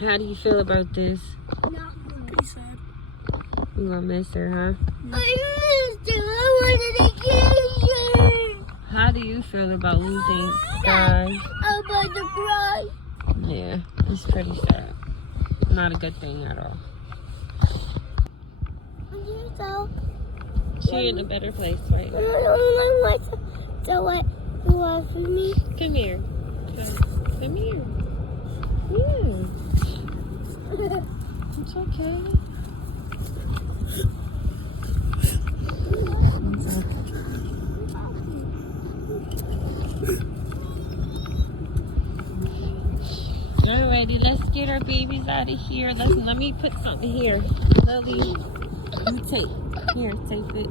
How do you feel about this? Pretty sad. You gonna miss her, huh? I missed her. I wanted to kiss her. How do you feel about losing Sky? I'm about to cry. Yeah, it's pretty sad. Not a good thing at all. So, She in a better place right now. so what? You want for me? Come here. Come here. Yeah. It's okay. Alrighty, let's get our babies out of here. Let me put something here. Lily, you tape. Here, tape it.